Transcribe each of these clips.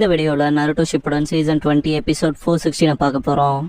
இந்த வீடியோல Naruto Shippuden season 20 episode 416 பார்க்க போறோம்.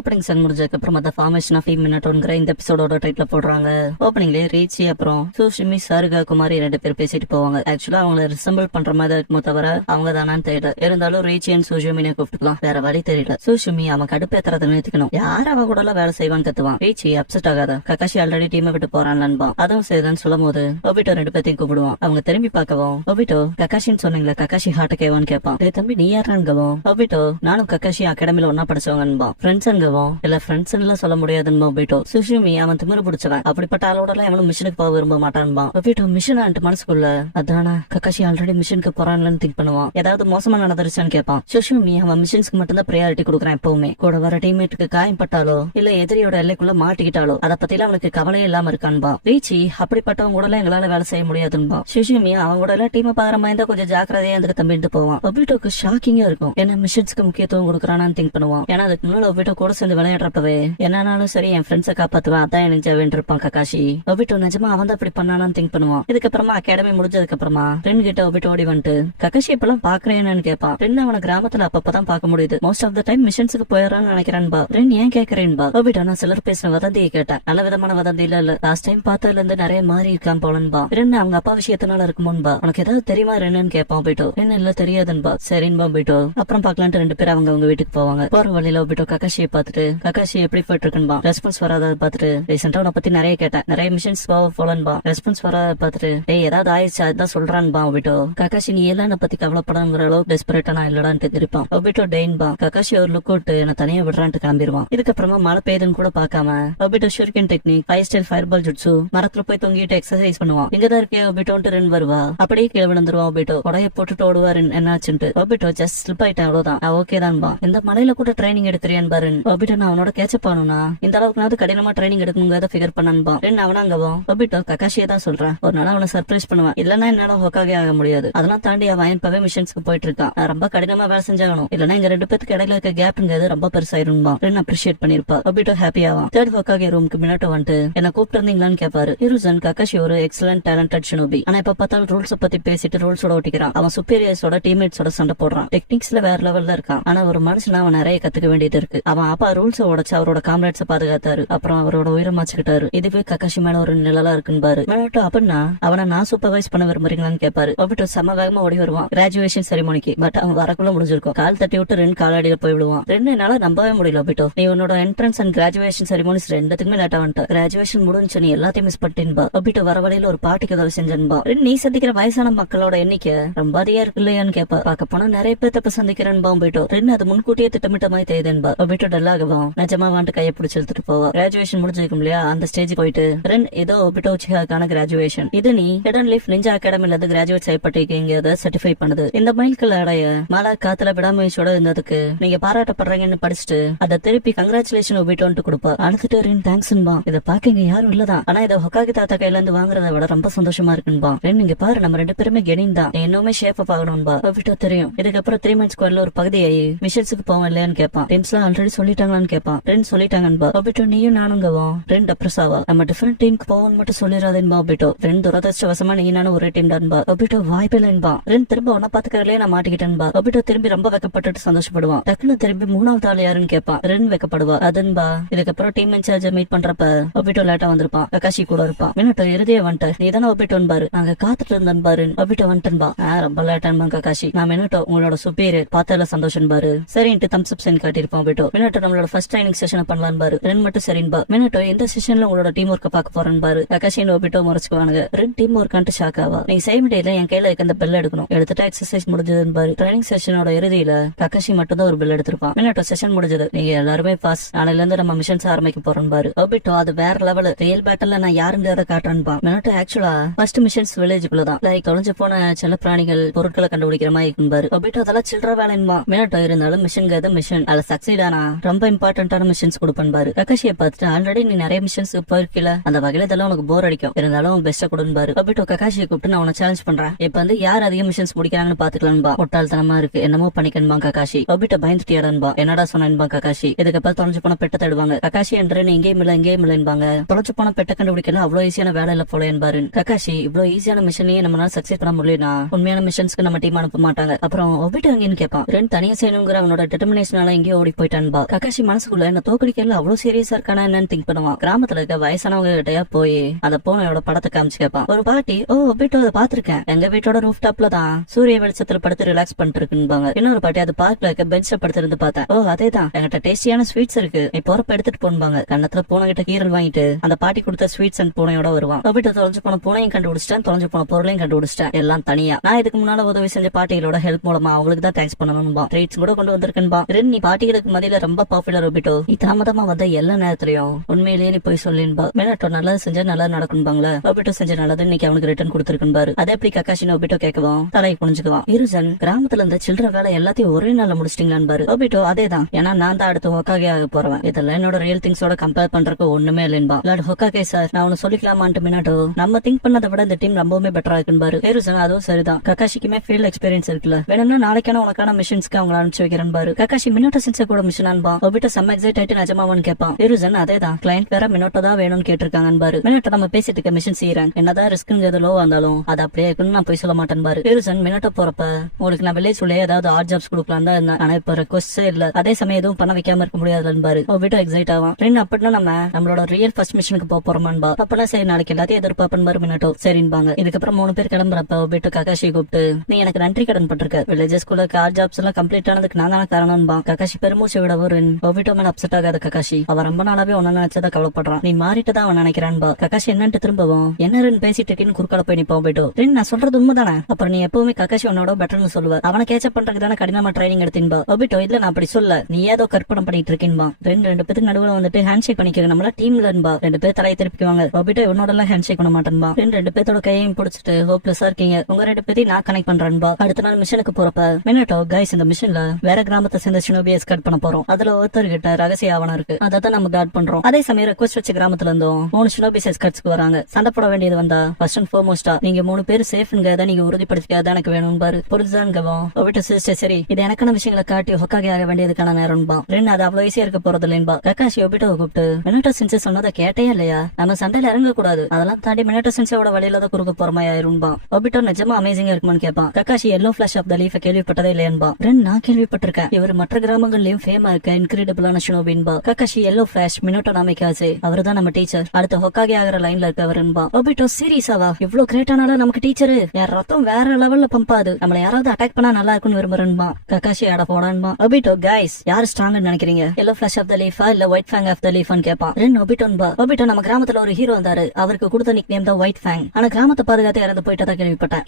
ஓப்பனிங் சன் முடிஞ்சதுக்கு அப்புறம் அந்த ஃபார்மேஷன் ஆஃப் மினட்டோங்கிற இந்த எபிசோடோட டைட்டில் போடுறாங்க. ஓப்பனிங்ல ரீச்சி அப்புறம் சூஷிமி சாருகா குமாரி 2 பேர் பேசிட்டு போவாங்க. ஆக்சுவலா அவங்கள ரிசம்பிள் பண்ற மாதிரி இருக்குமோ தவிர அவங்க தானான்னு தெரியல. இருந்தாலும் ரீச்சி அண்ட் சூஷிமினை கூப்பிட்டுக்கலாம், வேற வழி தெரியல. சூஷிமி அவன் கடுப்பேத்துறத நிறுத்திக்கணும். யார் அவ கூட எல்லாம் வேலை செய்வான்னு கத்துவான். ரீச்சி அப்செட் ஆகாத, ககாஷி ஆல்ரெடி டீமை விட்டு போறான்லன்பா. அதுவும் சரிதான் சொல்லும் போது ஒபிட்டோ 2 பேர்த்தையும் கூப்பிடுவான். அவங்க திரும்பி பார்க்கவும் ஒபிட்டோ ககாஷின்னு சொன்னீங்களா, ககாஷி ஹார்ட் கேவான்னு கேட்பான். தம்பி நீ யாரான்கவும் ஒபிட்டோ நானும் ககாஷி அகாடமில ஒன்னா படிச்சவங்கன்பா. ஃப்ரெண்ட்ஸ் இல்ல ஃப்ரெண்ட்ஸ் எல்லாம் சொல்ல முடியாதுன்னு ஒபிட்டோ. சுஷிமி அவன் திமிரு பிடிச்சவன், அப்படிப்பட்ட ஆளோட எல்லாம் எவனும் மிஷனுக்கு போக விரும்ப மாட்டான்பா. ஒபிட்டோ மிஷன் ஆண்டு மனசுக்குள்ள அதானா ககாஷி ஆல்ரெடி மிஷனுக்கு போறான்னு திங்க் பண்ணுவான். ஏதாவது மோசமா நடந்துருச்சான்னு கேட்பான். சுஷிமி அவன் மிஷன்ஸ்க்கு மட்டும் தான் ப்ரையாரிட்டி கொடுக்குறான். எப்பவுமே கூட வர டீம்மேட்டுக்கு காயம் பட்டாலோ இல்ல எதிரியோட எல்லைக்குள்ள மாட்டிக்கிட்டாலோ அதை பத்திலாம் அவனுக்கு கவலையே இல்லாம இருக்கான்பா. ரீச்சி அப்படிப்பட்டவங்க கூட எல்லாம் எங்களால வேலை செய்ய முடியாதுன்பா. சுஷிமி அவங்க கூட எல்லாம் டீமை பாக்குற மாதிரி தான் கொஞ்சம் ஜாக்கிரதையா அந்த தம்பிட்டு போவான். ஒபிட்டோக்கு ஷாக்கிங்கா இருக்கும், என்ன மிஷன்ஸ்க்கு முக்கியத்துவம் கொடுக்குறான்னு திங்க் பண்ணுவான். ஏன்னா அதுக்கு முன்னாடி ஒபிட்டோ கூட சேர்ந்து விளையாடுறப்பவே என்னாலும் சரி என் ஃப்ரெண்ட்ஸை காப்பாத்துவேன், அதான் எனக்கு ஜெவன் இருப்பான் ககாஷி. ஒபிட்டோ நிஜமா அவன் தான் அப்படி பண்ணானு திங்க் பண்ணுவான். இதுக்கப்புறமா அகாடமி முடிஞ்சதுக்கு அப்புறமா ரென் கிட்ட ஒபிட்டோ ஓடி வந்துட்டு ககாஷி இப்பெல்லாம் பாக்குறேன்னு கேட்பான். ரென் அவன கிராமத்துல அப்பப்பதான் பார்க்க முடியுது, மோஸ்ட் ஆஃப் த டைம் மிஷன்ஸுக்கு போயிடறான்னு நினைக்கிறான்பா. ரென் ஏன் கேக்குறேன்பா. ஒபிட்டோ நான் சிலர் பேசின வதந்தியை கேட்டேன், நல்ல விதமான வதந்தி இல்ல, லாஸ்ட் டைம் பார்த்ததுல இருந்து நிறைய மாறி இருக்கான் போலன்பா. ரென் அவங்க அப்பா விஷயத்தினால இருக்குமோன்பா. உனக்கு ஏதாவது தெரியுமா ரென்னு கேட்பான் ஒபிட்டோ. ரென் இல்ல தெரியாதுன்பா. சரின்பா ஒபிட்டோ, அப்புறம் பாக்கலான்ட்டு 2 பேரும் அவங்க வீட்டுக்கு போவாங்க. போற வழியில ஒபிட்டோ ககாஷியை பார்த்துட்டு ககாஷி எப்படி போயிட்டு இருக்குன்பா. ரெஸ்பான்ஸ் வராத பார்த்துட்டு ரீசெண்டா உன்னை பத்தி நிறைய கேட்டேன், நிறைய மிஷன்ஸ் போலன்பா. ரெஸ்பான்ஸ் வராத பார்த்துட்டு ஏதாவது ஆயிடுச்சு அதுதான் சொல்றான்பா ஒபிட்டோ. ககாஷி நீ எல்லாம் பத்தி கவலைப்படாங்கிற அளவுக்கு டெஸ்பரேட்டா நான் இல்லடான்னு தெரிப்பான். ஒபிட்டோ டெயின்பா. ககாஷி ஒரு லுக் அவுட் நான் தனியா விடுறான்ட்டு கிளம்பிடுவான். இதுக்கப்புறமா மழை பெய்யுதுன்னு கூட பாக்காம Obito shuriken technique 5 style fire ball jutsu மரத்துல போய் தொங்கிட்டு எக்ஸசைஸ் பண்ணுவான். இங்கதான் இருக்கே ஒபிட்டோன்ட்டு ரென் வருவா. அப்படியே கீழே விழுந்துருவான் ஒபிட்டோ. கொடைய போட்டுட்டு ஓடுவாரு. என்னாச்சுட்டு ஒபிட்டோ ஜஸ்ட் ஸ்லிப் ஆயிட்டேன் அவ்வளவுதான், ஓகே தான்பா. இந்த மலையில கூட ட்ரைனிங் எடுத்துறியான் பாரு. ஒபிட்டோ நான் அவனோட கேட்சப் ஆனும்னா இந்த அளவுக்கு கடினமா ட்ரைனிங் எடுக்கணுங்கிறத ஃபிகர் பண்ணான்பா. ரெண்டு அவனாங்கவும் ஒபிட்டோ ககாஷியை தான் சொல்றான், ஒரு நாள் அவனை சர்ப்ரைஸ் பண்ணுவான், இல்லன்னா என்னால ஹோக்காகே ஆக முடியாது. அதெல்லாம் தாண்டி அவன் இப்பவே மிஷன்ஸ்க்கு போயிட்டு இருக்கான், ரொம்ப கடினமா வேலை செஞ்சாகணும், இல்லன்னா எங்க 2 பேருக்கு இடையில இருக்க கேப்ங்கிறது ரொம்ப பெருசாயிரும்பா. ரெண்டு அப்ரிஷியேட் பண்ணிருப்பா. ஒபிட்டோ ஹாப்பி ஆவான். தேர்ட் ஹோக்காகே ரூமுக்கு மினாட்டோ வந்துட்டு என்ன கூப்பிட்டு இருந்தீங்களான்னு கேட்பாரு. ஹிருசன் ககாஷி ஒரு எக்ஸலன்ட் டேலண்டட் ஷினோபி, ஆனா இப்ப பார்த்தாலும் ரூல்ஸ் பத்தி பேசிட்டு ரூல்ஸோட ஓட்டிக்கிறான். அவன் சுப்பீரியர்ஸோட டீம்மேட்ஸோட சண்டை போடுறான், டெக்னிக்ஸ்ல வேற லெவல்ல இருக்கான். ஆனா ஒரு மனுஷனா அவன் நிறைய கத்துக்க வேண்டியது இருக்கு. அவன் அப்பா ரூல்ஸ் உடைச்சு அவரோட காம்ரேட்ஸை பாதுகாத்தாரு, அப்புறம் அவரோட உயிரமாச்சுக்கிட்டாரு. இதுவே ககாஷி மேல ஒரு நிழலா இருக்குன்னு மினாட்டோ. அப்படின்னா அவனை நான் சூப்பர்வைஸ் பண்ண விரும்புறீங்களான்னு கேட்பாரு. ஒபிட்டோ செம வேகமா ஓடி வருவான் கிராஜுவேஷன் செரிமோனிக்கு. பட் அவன் வரக்குள்ள முடிஞ்சிருக்கும். கால் தட்டி விட்டு 2 காலடியில போய் விடுவான். என்னால நம்பவே முடியல ஒபிட்டோ, நீ உன்னோட என்ட்ரன்ஸ் அண்ட் கிராஜுவேஷன் செரிமோனிஸ் 2த்துக்குமே லேட்டா வந்துட்ட. கிராஜுவேஷன் முடிஞ்சு நீ எல்லாத்தையும் மிஸ் பண்ணிட்டேன்பா. ஒபிட்டோ வர வழியில ஒரு பாட்டிக்கு உதவி செஞ்சன்பா. நீ சந்திக்கிற வயசான மக்களோட எண்ணிக்கை ரொம்ப அதிகா இருக்கு இல்லையான்னு கேப்பா. பார்க்க போனா நிறைய பேர் தப்ப சந்திக்கிறேன்பா ஒபிட்டோ. அது முன்கூட்டியே திட்டமிட்ட மாதிரி தெரியுதுன்பா. ஒபிட்டோ டல்லாகவும் நிஜமா வந்துட்டு கையை பிடிச்சி எடுத்துட்டு போவா. கிராஜுவேஷன் முடிஞ்சிருக்கும் இல்லையா, அந்த ஸ்டேஜ் போயிட்டு ரென் ஏதோ ஒபிட்டோ உச்சிகாக்கான கிராஜுவேஷன் இது நீ ஹிடன் லீஃப் நிஞ்சா அகாடமில இருந்து கிராஜுவேட் செய்யப்பட்டிருக்கீங்க சர்டிஃபை பண்ணுது. இந்த மைல்கல் அடைய மழை காத்துல விடாமுயற்சியோட இருந்ததுக்கு நீங்க பாராட்டப்படுறீங்கன்னு படிச்சுட்டு அதை திருப்பி கங்க்ராச்சுலேஷன் ஒபிட்டோன்ட்டு கொடுப்பா. அடுத்துட்டு ரென் தேங்க்ஸ்ன்பா. இதை பாக்க இங்க யாரும் இல்லதான், ஆனா இதை ஹொக்காகி தாத்தா கையில இருந்து வாங்குறத விட ரொம்ப சந்தோஷமா இருக்குன்பா. ரென் இங்க பாரு நம்ம 2 பேருமே கெனிங் தான், இன்னுமே ஷேப் அப் ஆகணும்பா. ஒபிட்டோ தெரியும். இதுக்கப்புறம் 3 மந்த்ஸ் ஸ்குவாட்ல ஒரு பகுதியாயி மிஷன்ஸுக்கு போவோம் இல்லையான்னு கேட்பான். டீம்ஸ்லாம் ஆல்ரெடி சொல்லிட்டாங்களான்னு கேட்பான். ரென் சொல்லிட்டாங்கன்பா. ஒபிட்டோ நீயும் நானுங்கவும் ரெண்டு டப்ரஸாவா நம்ம டிஃபரெண்ட் டீமுக்கு போவோம் மட்டும் சொல்லிடாதேன்பா ஒபிட்டோ. ரெண்டு துரதிருஷ்டவசமா நீ நானும் ஒரே டீம் தான்பா. ஒபிட்டோ வாய்ப்பில்லைன்பா. ரெண்டு திரும்ப ஒன்ன பாத்துக்கிறதுலயே நான் மாட்டிக்கிட்டேன்பா. ஒபிட்டோ திரும்பி ரொம்ப வெக்கப்பட்டு சந்தோஷப்படுவான். டக்குனு திரும்பி 3வது ஆள் யாருன்னு கேட்பான். ரென் வெக்கப்படுவா. அதுன்பா. இதுக்கப்புறம் டீம் இன்சார்ஜ் மீட் பண்றப்ப ஒபிட்டோ லேட்டா வந்திருப்பான். ககாஷி கூட இருப்பான். மினட்டோ இறுதியே வந்துட்ட, நீ தானே ஒபிட்டோன்பாரு, நாங்க காத்துட்டு இருந்தேன் பாரு. ஒபிட்டோ வந்துட்டன்பா. ரொம்ப லேட்டான்பா ககாஷி. நான் மினட்டோ உங்களோட சுப்பீரியர் பார்த்ததுல சந்தோஷம் பாரு. சரின்ட்டு தம்ஸ் அப் சைன் காட்டியிருப்பான் ஒபிட்டோ. மினட்டோ நம்மளோட ஃபர்ஸ்ட் ட்ரைனிங் செஷன் பண்ணலாம் பாரு. ரென் மட்டும் சரின்பா. மினட்டோ இந்த செஷன்ல உங்களோட டீம் ஒர்க்க பாக்க போறேன்னு பாரு. ககாஷி ஒபிட்டோ முறைச்சுக்குவானுங்க. ரெண்டு டீம் ஒர்க்கான்ட்டு ஷாக் ஆவா. நீங்க செய்ய முடியல, என் கையில இருக்க அந்த பெல் எடுக்கணும், எடுத்துட்டு எக்ஸசைஸ் முடிஞ்சதுன்னு பாரு. ட்ரைனிங் செஷனோட இறுதியில ககாஷி மட்டும் தான் ஒரு பெல் எடுத்திருப்பான். மினட்டோ செஷன் முடிஞ்சது, நீங்க எல்லாருமே பாஸ், நாளைல இருந்து நம்ம மிஷன்ஸ் ஆரம்பிக்க போறோம் பாரு. ஒபிட்டோ அது வேற லெவல், ரியல் பேட்டல்ல நான் யாருங்கிறத காட்டுறேன்பா. மினட்டோ ஆக்சுவலா ஃபர்ஸ்ட் மிஷன்ஸ் வில்லேஜுக்குள்ளதான் லைக் தொலைஞ்சு போன செல்ல பிராணிகள் பொருட்களை கண்டுபிடிக்கிற மாதிரி இருக்கும் பாரு. ஒபிட்டோ அதெல்லாம் சில்லற வேலைன்பா. மினட்டோ இருந்தாலும் மிஷன்ங்கிறது மிஷன், அதுல சக்சீட் ஆனா ரொம்ப இம்பார்ட்டன்டான மிஷன்ஸ் கொடுப்பேன். கக்காஷியை பார்த்துட்டு ஆல்ரெடி நீ நிறைய மிஷன்ஸ் போயிருக்கல, அந்த வகையில இதெல்லாம் உனக்கு போர் அடிக்கும், இருந்தாலும் பெஸ்ட்டா கொடுப்பாரு. ஒபிட்டோ கக்காஷியை கூப்பிட்டு நான் உன சேலஞ்ச் பண்றேன், இப்ப வந்து யார் அதிக மிஷன்ஸ் முடிக்கிறாங்கன்னு பாத்துக்கலான்பா. முட்டாள்தனமா இருக்கு, என்னமோ பண்ணிக்கன்பா கக்காஷி. ஒபிட்டோ பயந்துட்டியாடன்பா. என்னடா சொன்னேன்பா கக்காஷி. இதுக்கப்புறம் தொலைஞ்சு போன பெட்ட தேடுவாங்க. கக்காஷி என்ற நீ இங்கேயும் இல்லைன்பாங்க. தொலைச்சு போன பெட்ட கண்டுபிடிக்கலாம் அவ்வளவு ஈஸியான வேலை இல்ல போல என்பாரு. கக்காஷி இவ்வளவு ஈஸியான மிஷனையே நம்மளால சக்சஸ் பண்ண முடியலனா உண்மையான மிஷன்ஸ்க்கு நம்ம டீம் அனுப்ப மாட்டாங்க. அப்புறம் ஒபிட்டோ எங்கன்னு கேட்பான். ரெண்டு தனியா செய்யணுங்கிற அவனோட டிட்டர்மினேஷனால எங்கேயோ ஓடி போயிட்டான்பா. கக்காஷி மனசுக்குள்ள என்ன தோக்கடிக்கல அவ்வளவு சீரியஸா இருக்கானா என்னன்னு திங்க் பண்ணுவான். கிராமத்துல இருக்க வயசானவங்க கிட்டயா போய் அந்த பூனையோட படத்தை காமிச்சு கேட்பான். ஒரு பாட்டி, ஓ ஒபிட்டோ அதை பாத்திருக்கேன், எங்க வீட்டோட ரூஃப் டாப்ல தான் சூரிய வெளிச்சத்துல படுத்து ரிலாக்ஸ் பண்ணிட்டு இருக்குன்பாங்க. இன்னொரு பாட்டி, அது பார்க்ல இருக்க பெஞ்ச்ல படுத்திருந்து பார்த்தேன், ஓ அதேதான், என்கிட்ட டேஸ்டியான ஸ்வீட்ஸ் இருக்கு, நீ போறப்ப எடுத்துட்டு போன்பாங்க. கண்ணத்துல பூனை கிட்ட கீரல் வாங்கிட்டு அந்த பாட்டி கொடுத்த ஸ்வீட்ஸ் அண்ட் பூனையோட வருவான். ஒபிட்டோ தொலைஞ்சு போன பூனையும் கண்டுபிடிச்சிட்டேன், தொலைஞ்சு போன பொருளையும் கண்டுபிடிச்சிட்டேன், எல்லாம் தனியா. நான் இதுக்கு முன்னால உதவி செஞ்ச பாட்டிகளோட ஹெல்ப் மூலமா அவங்களுக்கு தான் தேங்க்ஸ் பண்ணணும்பா. ட்ரீட்ஸ் கூட கொண்டு வந்திருக்கேன்பா. நீ பாட்டிகளுக்கு மதியில ரொம்ப பாப்புலர் ஒபிட்டோ, நீ தாமதமா வந்த எல்லா நேரத்திலயும் உண்மையிலேயே நீ போய் சொல்லின்பா. மினட்டோ நல்லது செஞ்சா நல்லா நடக்கும்பாங்களே, ஒபிட்டோ செஞ்ச நல்லது இன்னைக்கு அவனுக்கு ரிட்டர்ன் கொடுத்திருக்குன்பாரு. அதே எப்படி கக்காஷின்னு ஒபிட்டோ கேட்கவும் தலையை குனிஞ்சுக்குவான். இருசன், கிராமத்துல இருந்த சில்லற வேலை எல்லாத்தையும் ஒரே நாள்ல முடிச்சிட்டீங்களான்னு ஒபிட்டோ. அதேதான், ஏன்னா நான் தான் அடுத்து ஹொக்காகே ஆக போறேன், இதெல்லாம் என்னோட ரியல் திங்ஸோட கம்பேர் பண்றதுக்கு ஒண்ணுமே இல்லைன்பா. லார்ட் ஹொக்காகே சார், நான் ஒன்னு சொல்லிக்கலாமான்ட்டு மினட்டோ, நம்ம திங்க் பண்ணதை விட இந்த டீம் ரொம்பவுமே பெட்டரா இருக்குன்பாரு. இருசன், அதுவும் சரிதான், கக்காஷிக்குமே ஃபீல்ட் எக்ஸ்பீரியன்ஸ் இருக்குல்ல, வேணும்னா நாளைக்கான உனக்கான மிஷன்ஸ்க்கு அவங்களை அனுப்பிச்சு வைக்கிறேன் பாரு. கக்காஷி மினட்டோ சென்ச கூட மிஷனான்பா. ஒபிட்டோ செம்ம எக்ஸைட் ஆயிட்டு நிஜமாவான்னு கேட்பான். இருசன், அதேதான், கிளைண்ட் வேற மினட்டோ தான் வேணும்னு கேட்டிருக்காங்கன்னு பாரு. மினட்டோ நம்ம பேசிட்டு இருக்க மிஷன் செய்யறாங்க, என்னதான் ரிஸ்க்ங்கிறது லோவா இருந்தாலும் அது அப்படியே இருக்குன்னு நான் போய் சொல்ல மாட்டேன் பாரு. இருசன், மினட்டோ போறப்ப உங்களுக்கு நான் வில்லேஜ் உள்ளே ஏதாவது ஆட் ஜாப்ஸ் கொடுக்கலாம் தான் இருந்தேன், ஆனா இப்ப ரெக்வஸ்டே இல்ல, அதே சமயம் எதுவும் பண்ண வைக்காம இருக்க முடியாதுன்னு பாரு. ஒபிட்டோ எக்ஸைட் ஆவான். அப்படின்னா நம்மளோட ரியல் ஃபர்ஸ்ட் மிஷனுக்கு போறோமான்பா. அப்பனா சரி, நாளைக்கு எல்லாத்தையும் எதிர்பார்ப்பேன் பாரு மினட்டோ. சரின்பாங்க. இதுக்கப்புறம் 3 பேர் கிளம்புறப்ப ஒபிட்டோ கக்காஷி கூப்பிட்டு, நீ எனக்கு நன்றி கடன் பட்டிருக்க, வில்லேஜஸ் குள்ள ஆட் ஜாப்ஸ் எல்லாம் கம்ப்ளீட் ஆனதுக்கு நான் தானே காரணம்பா. கக்காஷி பெருமூச்சு விட ஒரு ஒபிட்டோ மேல அப்செட் ஆகாத கக்காஷி, அவன் ரொம்ப நாளாவே ஒன்னு நினைச்சதா கவலைப்படுறான், நீ மாறிட்டு தான் அவன் நினைக்கிறான்பா. கக்காஷி என்னன்ட்டு திரும்பவும் என்ன ரெண்டு பேசிட்டு இருக்கேன்னு குறுக்கால போய் நிப்போம் போயிட்டோ. நான் சொல்றது உண்மைதானே, அப்புறம் நீ எப்பவுமே கக்காஷி உன்னோட பெட்டர்னு சொல்லுவ, அவனை கேட்சப் பண்றதுக்கு தானே கடினமா ட்ரைனிங் எடுத்தீன்பா. ஒபிட்டோ, இல்ல நான் அப்படி சொல்ல, நீ ஏதோ கற்பனை பண்ணிட்டு இருக்கீன்பா. ரெண்டு பேருக்கு நடுவுல வந்துட்டு ஹேண்ட் ஷேக் பண்ணிக்க, நம்மள டீம்ல இருன்பா. 2 பேர் தலையை திருப்பிக்குவாங்க. ஒபிட்டோ உன்னோட எல்லாம் ஹேண்ட் ஷேக் பண்ண மாட்டேன்பா. 2 பேரோட கையையும் பிடிச்சிட்டு ஹோப்லெஸ்ஸா இருக்கீங்க, உங்க 2 பேரையும் நான் கனெக்ட் பண்றேன்பா. அடுத்த நாள் மிஷனுக்கு போறப்ப மினட்டோ, கைஸ் இந்த மிஷன்ல வேற கிராமத்தை சேர்ந்த ஷினோபியை எஸ்கார்ட் பண்ண போறோம், அதுல ஒருத்தர் கிட்ட ரகசிய ஆவணம் இருக்கு, அதான் நம்ம கார்ட் பண்றோம். அதே சமயம் ரெக்வஸ்ட் வச்ச கிராமத்துல இருந்தோம் 3 ஷினோபிஸ் எஸ்கார்ட்ஸ்க்கு வராங்க. சண்டை போட வேண்டியது வந்தா ஃபர்ஸ்ட் அண்ட் ஃபார்மோஸ்டா நீங்க 3 பேர் சேஃப்ங்கறத நீங்க உறுதிப்படுத்திக்காத எனக்கு வேணும் பாரு. புரிஞ்சுதான்கவும் ஒபிட்டோ சிஸ்டர், சரி இது எனக்கான விஷயங்களை காட்டி ஹொக்காகே ஆக வேண்டியதுக்கான நேரம்பா. அது அவ்வளவு ஈஸியா இருக்க போறது இல்லைன்பா. கக்காஷி ஒபிட்டோ கூப்பிட்டு, மினட்டோ சென்சே சொன்னதை கேட்டே இல்லையா, நம்ம சண்டையில இறங்க கூடாது, அதெல்லாம் தாண்டி மினட்டோ சென்சேவோட வழியில தான் குறுக்க போற மாதிரி ஆயிரும்பா. ஒபிட்டோ நிஜமா அமேசிங்கா இருக்குமான்னு கேட்பான். Kakashi yellow flash of the leaf கேள்விப்பட்டதே இல்லையான்பா. நான் கேள்விப்பட்டிருக்கேன், இவர் மற்ற கிராமங்கள்லயும் ஃபேமா இருக்க இன்கிரெடிபிளான ஷினோபின்பா. Kakashi yellow flash Minato Namikaze, அவர் தான் நம்ம டீச்சர், அடுத்து ஹொக்காகே ஆகிற லைன்ல இருக்கவருன்பா. ஒபிட்டோ, சீரியஸாவா, இவ்வளவு கிரேட்டானால நமக்கு டீச்சரு, யார் ரத்தம் வேற லெவல்ல பம்பாது, நம்மள யாராவது அட்டாக் பண்ணா நல்லா இருக்குன்னு விரும்புறேன்பா. கக்காஷி ஆட போடான்பா. ஒபிட்டோ, கைஸ் யாரு ஸ்ட்ராங்னு நினைக்கிறீங்க, எல்லோ ஃபிளாஷ் ஆஃப் த லீஃபா இல்ல ஒயிட் ஃபேங் ஆஃப் த லீஃப்னு கேட்பான். ஒபிட்டோன்பா. ஒபிட்டோ, நம்ம கிராமத்துல ஒரு ஹீரோ வந்தாரு, அவருக்கு கொடுத்த நிக் நேம் தான் ஒயிட் ஃபேங், ஆனா கிராமத்தை பாதுகாத்து இறந்து போயிட்டதா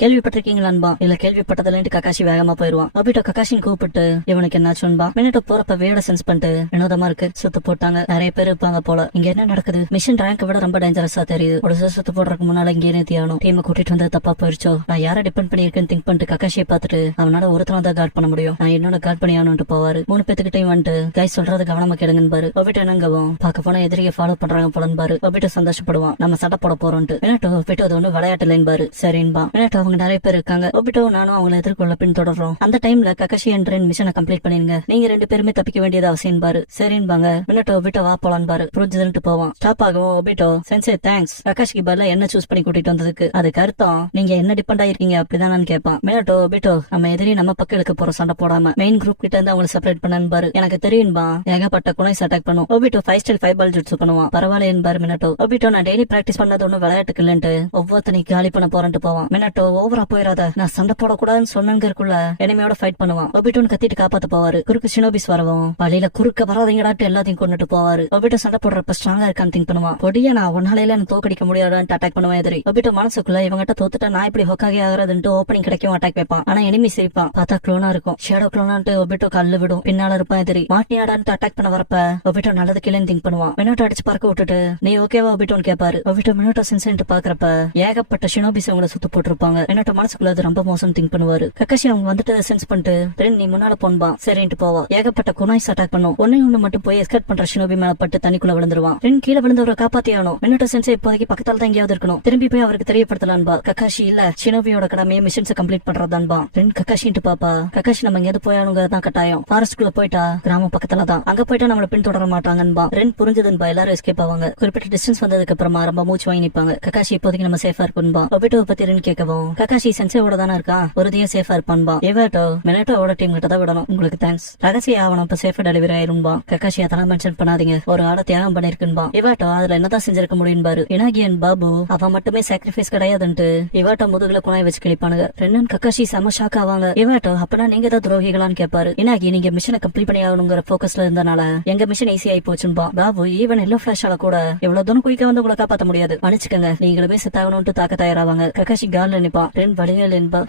கேள்விப்பட்டிருக்கீங்களான்பா. இல்ல கேள்விப்பட்டதுலன்ட்டு கக்காஷி வேகமா போயிருவான். ஒபிட்டோ கக்காஷின் கூப்பிட்டு, இவனுக்கு என்னாச்சுன்பா. மினட்டோ போறப்ப வேட சென்ஸ் பண்ணிட்டு, வினோதமா இருக்கு, சுத்து போட்டாங்க, நிறைய பேர் இருப்பாங்க போல, இங்க என்ன நடக்குது, மிஷன் ரேங்க் விட ரொம்ப டேஞ்சரஸா தெரியுது, ஒரு சுத்து போடுறதுக்கு முன்னால இங்கே நிறுத்தியானும், டீமை கூட்டிட்டு வந்து தப்பா போயிருச்சோ, நான் யாரை டிபெண்ட் பண்ணிருக்கேன்னு திங்க் பண்ணிட்டு கக்காஷியை பார்த்துட்டு, அவனால ஒருத்தன தான் கார்ட் பண்ண முடியும், நான் என்னோட கார்ட் பண்ணியானுட்டு போவாரு. 3 பேத்துக்கிட்டையும் வந்துட்டு, கைஸ் சொல்றது கவனமா கேளுங்கன்னு பாரு. ஒபிட்டோ என்னங்கவும் பார்க்க போனா எதிரியை ஃபாலோ பண்றாங்க போலன்னு பாரு. ஒபிட்டோ சந்தோஷப்படுவான், நம்ம சண்டை போட போறோம்ட்டு. மினட்டோ, ஒபிட்டோ அது ஒண்ணு விளையாட்டு இல்லைன்னு பாரு. சரின்பா. மினட்டோ, அவங்க நிறைய பேர் இருக்காங்க, ஒபிட்டோ நானும் அவங்களை எதிர்கொள்ள பின் தொடர்றோம், அந்த டைம்ல கக்காஷி என்ற மிஷனை கம்ப்ளீட் பண்ணிருங்க, நீங்க 2 பேருமே தப்பிக்க வேண்டியது அவசியம் பாரு. சரின்பாங்க. மினட்டோ, ஒபிட்டோ வா போலான்னு பாரு. புரிஞ்சுதுன்ட்டு போவான். ஸ்டாப் ஆகும். ஒபிட்டோ, சென்சே தேங்க்ஸ், கக்காஷிக்கு பதிலா என்ன சூஸ் பண்ணி கூட்டிட்டு வந்ததுக்கு, அதுக்கு அர்த்தம் நீங்க என்ன டிபெண்ட் ஆயிருக்கீங்க அப்படிதான் கேட்பான். மினட்டோ, ஒபிட்டோ நம்ம எதிரி நம்ம பக்கம் எடுக்க போற சண்டை போடாம மெயின் குரூப் கிட்ட இருந்து அவங்களை செப்பரேட் பண்ணு பாரு. எனக்கு தெரியும்பா, ஏகப்பட்ட குனைஸ் அட்டாக் பண்ணும். ஒபிட்டோ 5 ஸ்டைல் 5 பால் ஜுட்ஸு பண்ணுவான், பரவாயில்ல என்பாரு மினட்டோ. ஒபிட்டோ, நான் டெய்லி பிராக்டிஸ் பண்ணது ஒண்ணு விளையாட்டுக்கு இல்லன்ட்டு ஒவ்வொருத்தனையும் காலி பண்ண போறேன்ட்டு போவான். மினட்டோ, ஓவரா போயிடாத, நான் சண்டை போடக்கூடாதுன்னு சொன்னங்கருக்குள்ள எனிமையோட ஃபைட் பண்ணுவான். ஒபிட்டோன்னு கத்திட்டு காப்பாத்த போவாரு. குறுக்கு ஷினோபிஸ் வரவும் வழியில குறுக்க வராதீங்கடாட்டு எல்லாத்தையும் கொண்டுட்டு போவாரு. ஒபிட்டோ சண்டை போடுறப்ப ஸ்ட்ராங்கா இருக்கான்னு திங்க் பண்ணுவான். பொடியா நான் ஒன்னாலையில எனக்கு தோக்கடிக்க முடியாதான்ட்டு அட்டாக் பண்ணுவான் எதிரி. ஒபிட்டோ மனசுக்குள்ள இவங்கிட்ட தோத்துட்டா நான் இப்படி ஹொக்காகே ஆகுறதுன்ட்டு ஓப்பனிங் கிடைக்கும் அட்டாக் வைப்பான். ஆனா எனிமி சிரிப்பான், பார்த்தா க்ளோனா இருக்கும். ஷேடோ க்ளோனான்ட்டு ஒபிட்டோ கல்லு விடும், பின்னால இருப்பான் எதிரி. மாட்டியாடான்ட்டு அட்டாக் பண்ண வரப்ப ஒபிட்டோ நல்லது கிளன்னு திங்க் பண்ணுவான். மினட்டோ அடிச்சு பறக்க விட்டுட்டு, நீ ஓகேவா ஒபிட்டோன்னு கேட்பாரு. ஒபிட்டோ மினட்டோ சென்சென்ட் பாக்குறப்ப ஏகப்பட்ட ஷினோபிஸ் அவங்கள சுத்து போட்டிருப்பாங்க. மினட்டோ மனசுக்குள்ள அது ரொம்ப மோசம் திங்க் பண்ணுவாரு. கக்காஷி அவங்க வந்துட்டு சென்ஸ் பண்ணிட்டு, நீ முன்னால போன்பா சரின்ட்டு போவா. ஏகப்பட்ட குனாய்ஸ் அட்டாக் பண்ணும். ஒன்னு மட்டும் போய் எஸ்கேட் பண்ற ஷினோபி மேல பட்டு தண்ணிக்குள்ள விழுந்துருவான். ரென் கீழே விழுந்தவரை காப்பாத்தி ஆகணும். மினட்டோ சென்சே இப்போதைக்கு பக்கத்தால தான் எங்கேயாவது இருக்கணும். திரும்பி போய் அவருக்கு தெரியப்படுத்தலான்பா. கக்காஷி இல்ல ஷினோபியோட கடமையை மிஷன்ஸ் கம்ப்ளீட் பண்றதான்பா. ரென் கக்காஷின்ட்டு பாப்பா கக்காஷி நம்ம எங்கேயாவது போயானுங்கிறதான் கட்டாயம். ஃபாரஸ்ட்குள்ள போயிட்டா கிராமம் பக்கத்துல தான், அங்க போயிட்டா நம்மள பின் தொடர மாட்டாங்கன்பா. ரென் புரிஞ்சதுன்பா. எல்லாரும் எஸ்கேப் ஆவாங்க. குறிப்பிட்ட டிஸ்டன்ஸ் வந்ததுக்கு அப்புறமா ரொம்ப மூச்சு வாங்கி நிப்பாங்க. கக்காஷி இப்போதைக்கு நம்ம சேஃபா இருக்குன்பா. ஒபிட்டோவை பத்தி ரென் கேட்கவும் கக்காஷி சென்சேவோட தானே இருக்கான், ஒருதையும் சேஃபா இருப்பான்பா. எவாட்டோ மினட்டோவோட டீம் கிட்ட தான் விடணும். உங்களுக்கு தேங்க்ஸ். ரகசிய ஆவணம் இப்ப சேஃபா டெலிவரி ஆயிரும்பா. கக்காஷி அதெல்லாம் மென்ஷன் பண்ணாதீங்க, ஒரு ஆளை தியாகம் பண்ணிருக்குன்பா. இவாட்டோ அதுல என்னதான் செஞ்சிருக்க முடியும் பாரு. இனாகியன் பாபு அவன் மட்டுமே சாக்ரிஃபைஸ் கிடையாதுன்ட்டு இவாட்டோ முதுகுல குணாய் வச்சு கிளிப்பானுங்க. ரென்னன் கக்காஷி செம ஷாக் ஆவாங்க. இவாட்டோ அப்பனா நீங்க தான் துரோகிகளான்னு கேட்பாரு. இனாகி நீங்க மிஷனை கம்ப்ளீட் பண்ணி ஆகணுங்கிற போக்கஸ்ல இருந்தனால எங்க மிஷன் ஈஸி ஆயி போச்சுன்பா. பாபு ஈவன் எல்லோ பிளாஷால கூட எவ்வளவு தூரம் குயிக்கா வந்து உங்களை காப்பாத்த முடியாது, மன்னிச்சுக்கங்க, நீங்களுமே செத்தாகணும்னு தாக்க தயாராவாங்க. கக்காஷி கால்ல நிப்பான். ரென் வழிகள் என்பா.